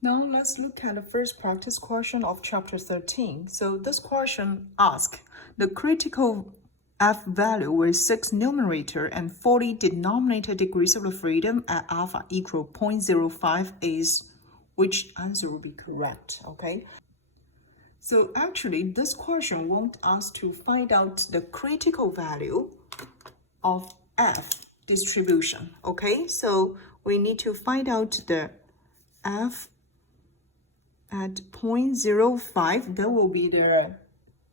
Now let's look at the first practice question of chapter 13. So this question asks, the critical F value with 6 numerator and 40 denominator degrees of freedom at alpha equal 0.05 is, which answer will be correct, okay? So actually this question wants us to find out the critical value of F distribution, okay? So we need to find out the F at 0.05, that will be the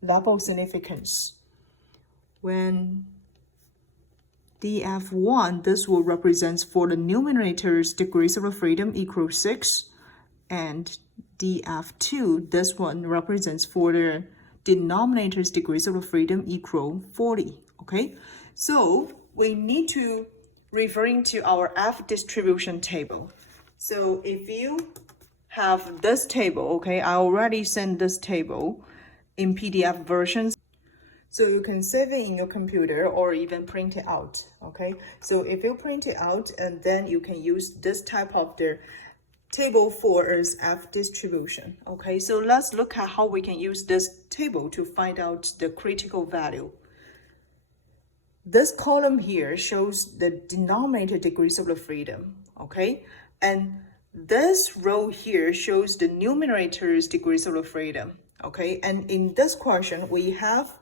level significance. When df1, this will represent for the numerator's degrees of freedom equals 6, and df2, this one represents for the denominator's degrees of freedom equal 40, okay? So we need to referring to our F distribution table. So if you have this table, okay, I already sent this table in PDF versions, so you can save it in your computer or even print it out, okay? So if you print it out, and then you can use this type of the table for as F distribution, okay? So let's look at how we can use this table to find out the critical value. This column here shows the denominator degrees of the freedom, okay? And this row here shows the numerator's degrees of freedom, okay? And in this question, we have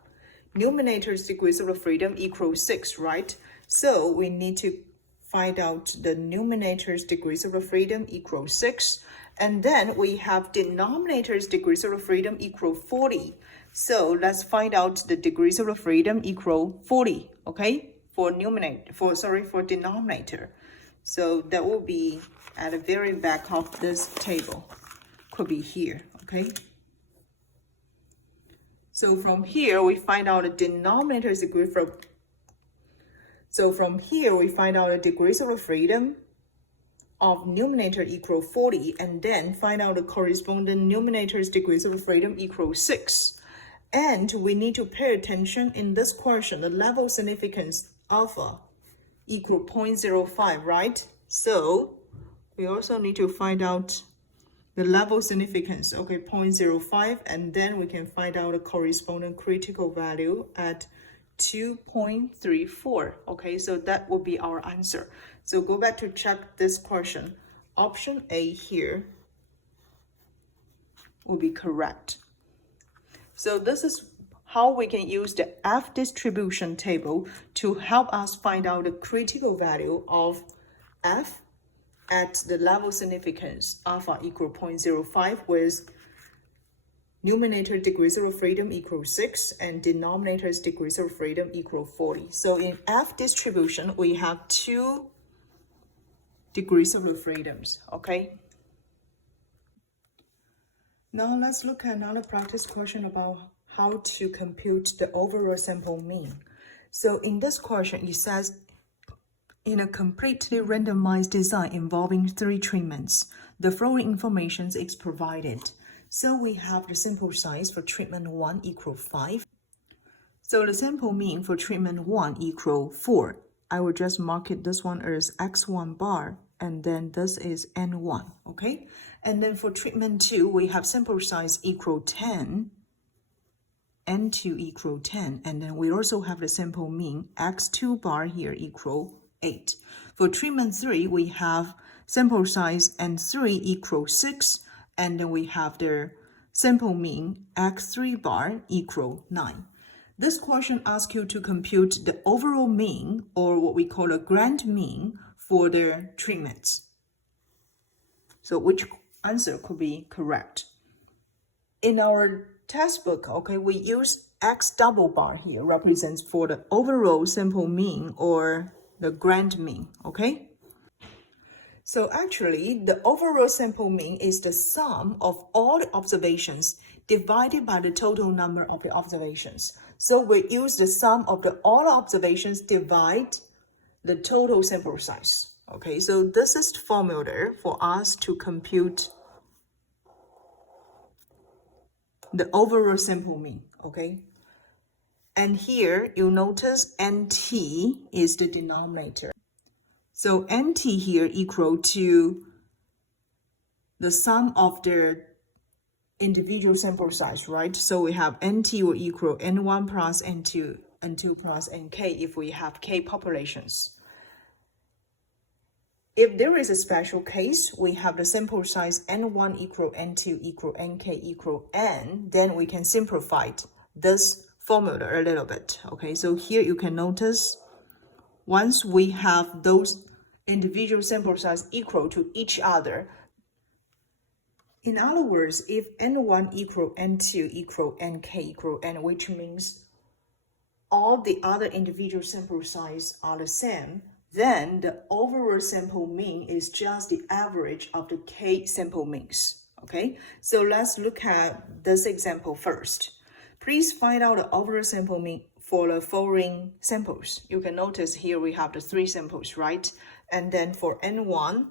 numerator's degrees of freedom equals 6, right? So we need to find out the numerator's degrees of freedom equals 6. And then we have denominator's degrees of freedom equal 40. So let's find out the degrees of freedom equal 40, okay? For denominator. So that will be at the very back of this table, could be here, okay? So from here, we find out the denominator's degree from here, we find out the degrees of freedom of numerator equal 40, and then find out the corresponding numerator's degrees of freedom equal 6. And we need to pay attention in this question, the level significance alpha equal 0.05, right? So we also need to find out the level significance, okay, 0.05, and then we can find out the corresponding critical value at 2.34, okay? So that will be our answer. So go back to check this question. Option A here will be correct. So this is how we can use the F distribution table to help us find out the critical value of F at the level significance alpha equal 0.05 with numerator degrees of freedom equal 6 and denominator's degrees of freedom equal 40. So in F distribution, we have 2 degrees of freedoms, okay? Now let's look at another practice question about how to compute the overall sample mean. So in this question, it says, in a completely randomized design involving 3 treatments, the following information is provided. So we have the sample size for treatment 1 equal 5. So the sample mean for treatment 1 equal 4. I will just mark it this one as x1 bar, and then this is n1, okay? And then for treatment 2, we have sample size equal 10, n2 equal 10, and then we also have the sample mean x2 bar here equal 8. For treatment 3, we have sample size n3 equal 6, and then we have the sample mean x3 bar equal 9. This question asks you to compute the overall mean, or what we call a grand mean, for the treatments. So which answer could be correct? In our textbook, okay, we use x double bar here, represents for the overall sample mean or the grand mean, okay? So actually, the overall sample mean is the sum of all the observations divided by the total number of the observations. So we use the sum of all observations divide the total sample size. Okay, so this is the formula for us to compute the overall sample mean, okay? And here you notice NT is the denominator. So NT here equal to the sum of their individual sample size, right? So we have NT will equal N1 plus N2, N2 plus NK if we have K populations. If there is a special case, we have the sample size N1 equal N2 equal NK equal N, then we can simplify this formula a little bit, okay? So here you can notice, once we have those individual sample size equal to each other, in other words, if N1 equal N2 equal NK equal N, which means all the other individual sample size are the same, then the overall sample mean is just the average of the K sample means, okay? So let's look at this example first. Please find out the overall sample mean for the following samples. You can notice here we have the 3 samples, right? And then for N1,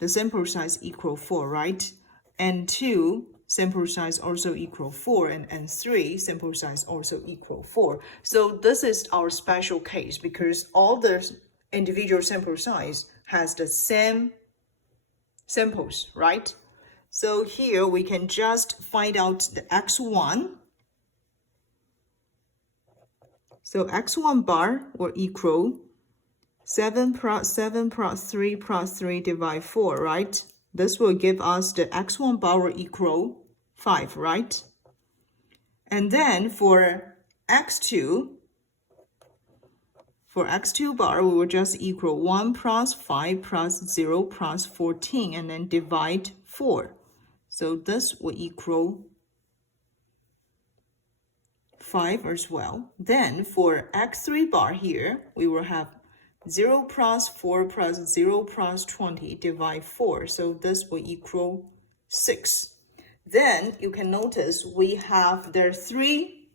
the sample size equal 4, right? N2, sample size also equal 4, and N3, sample size also equal 4. So this is our special case because all the individual sample size has the same samples, right? So here we can just find out the X1. So X1 bar will equal 7 plus 3 plus 3 divide 4, right? This will give us the X1 bar will equal 5, right? And then for X2 bar, we will just equal 1 plus 5 plus 0 plus 14, and then divide 4. So this will equal 5 as well. Then for X3 bar here, we will have 0 plus 4 plus 0 plus 20 divide 4. So this will equal 6. Then you can notice we have there 3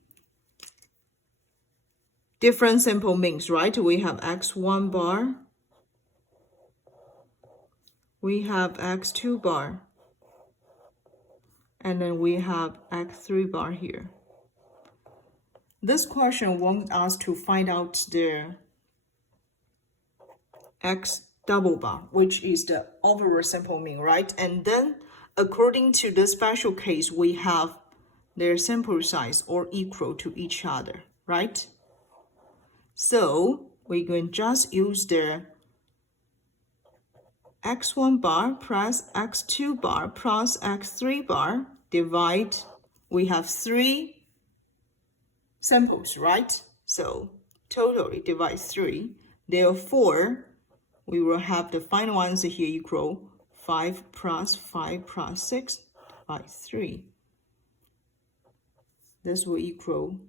different sample means, right? We have X1 bar, we have X2 bar, and then we have X3 bar here. This question wants us to find out the X double bar, which is the overall sample mean, right? And then according to the special case, we have their sample size or equal to each other, right? So we can just use the X1 bar plus X2 bar plus X3 bar divide, we have 3 samples, right? So totally divide 3. Therefore, we will have the final answer here equal 5 plus 5 plus 6 by 3. This will equal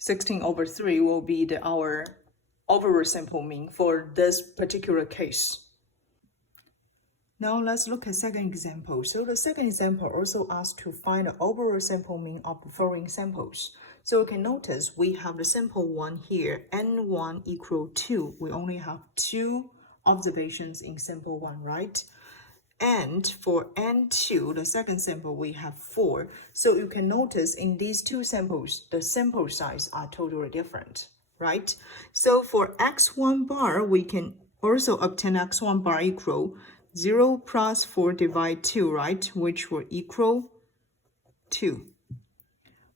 16/3 will be our overall sample mean for this particular case. Now let's look at second example. So the second example also asks to find the overall sample mean of the following samples. So you can notice we have the sample 1 here, N1 equal 2. We only have 2 observations in sample 1, right? And for N2, the second sample, we have 4. So you can notice in these 2 samples, the sample size are totally different, right? So for X1 bar, we can also obtain X1 bar equal 0 plus 4 divide 2, right? Which will equal 2.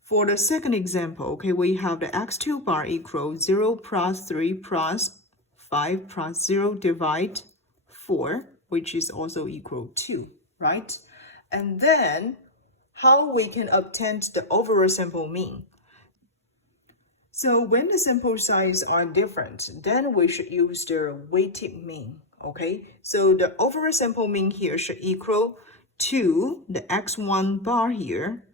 For the second example, okay, we have the X2 bar equal 0 plus 3 plus 5 plus 0 divide 4, which is also equal 2, right? And then how we can obtain the overall sample mean? So when the sample size are different, then we should use the weighted mean, okay? So the overall sample mean here should equal to the X1 bar here.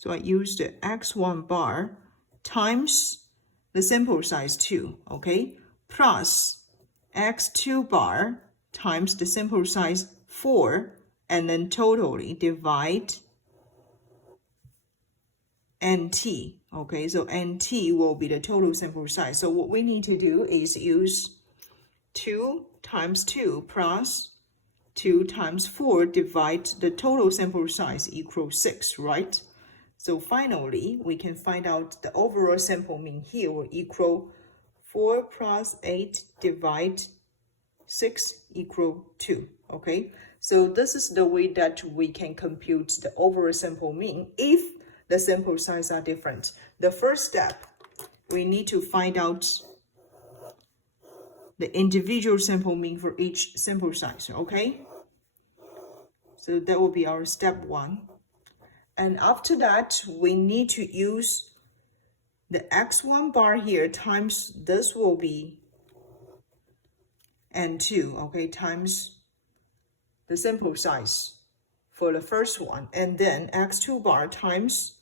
So I use the X1 bar times the sample size 2, okay? Plus X2 bar times the sample size 4, and then totally divide NT, okay? So NT will be the total sample size. So what we need to do is use 2 times 2 plus 2 times 4 divide the total sample size equals 6, right? So finally, we can find out the overall sample mean here will equal 4 plus 8 divide 6 equal 2, okay? So this is the way that we can compute the overall sample mean if the sample size are different. The first step, we need to find out the individual sample mean for each sample size, okay? So that will be our step 1. And after that, we need to use the x1 bar here times this will be n2, okay, times the sample size for the first one, and then x2 bar times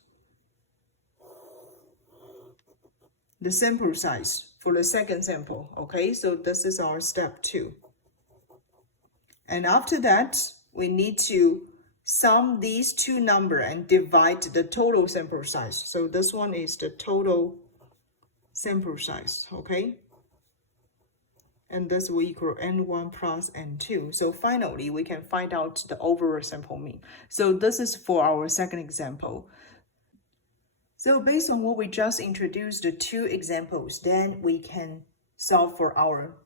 the sample size for the second sample, okay? So this is our step 2. And after that, we need to sum these two numbers and divide the total sample size. So this one is the total sample size, okay? And this will equal n1 plus n2. So finally, we can find out the overall sample mean. So this is for our second example. So based on what we just introduced, the two examples, then we can solve for our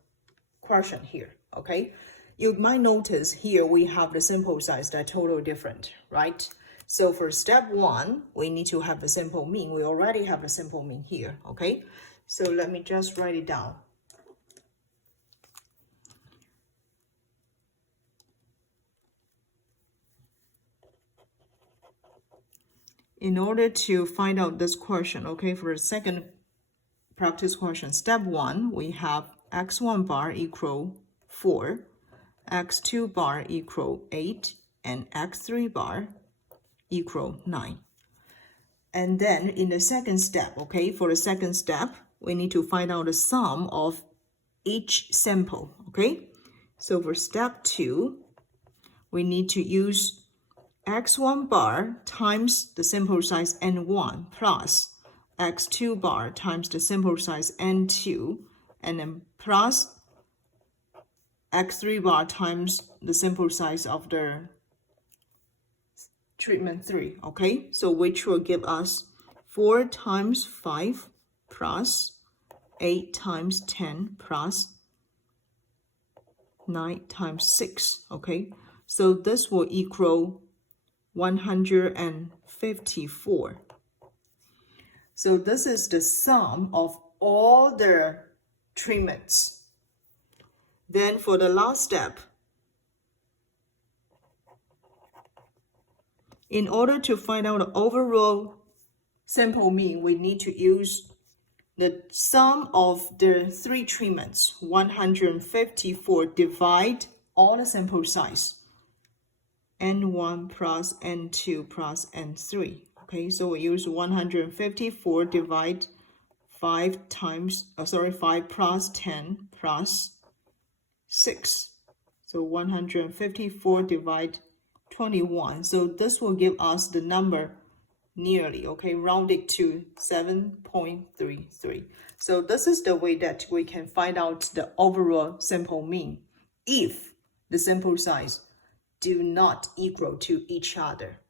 question here, okay? You might notice here we have the sample size that totally different, right? So for step 1, we need to have the sample mean. We already have the sample mean here, okay? So let me just write it down. In order to find out this question, okay, for the second practice question, step 1, we have x1 bar equal 4, x2 bar equal 8, and x3 bar equal 9. And then in the second step, okay, for the second step, we need to find out the sum of each sample, okay? So for step 2, we need to use x1 bar times the sample size n1 plus x2 bar times the sample size n2, and then plus x3 bar times the sample size of the treatment 3, okay? So which will give us 4 times 5 plus 8 times 10 plus 9 times 6, okay? So this will equal 154. So this is the sum of all the treatments. Then for the last step, in order to find out the overall sample mean, we need to use the sum of the 3 treatments, 154, divide all the sample size, n1 plus n2 plus n3. Okay, so we use 154 divide 5 plus 10 plus 6. So 154 divide 21. So this will give us the number nearly, okay, rounded to 7.33. So this is the way that we can find out the overall sample mean if the sample size do not equal to each other.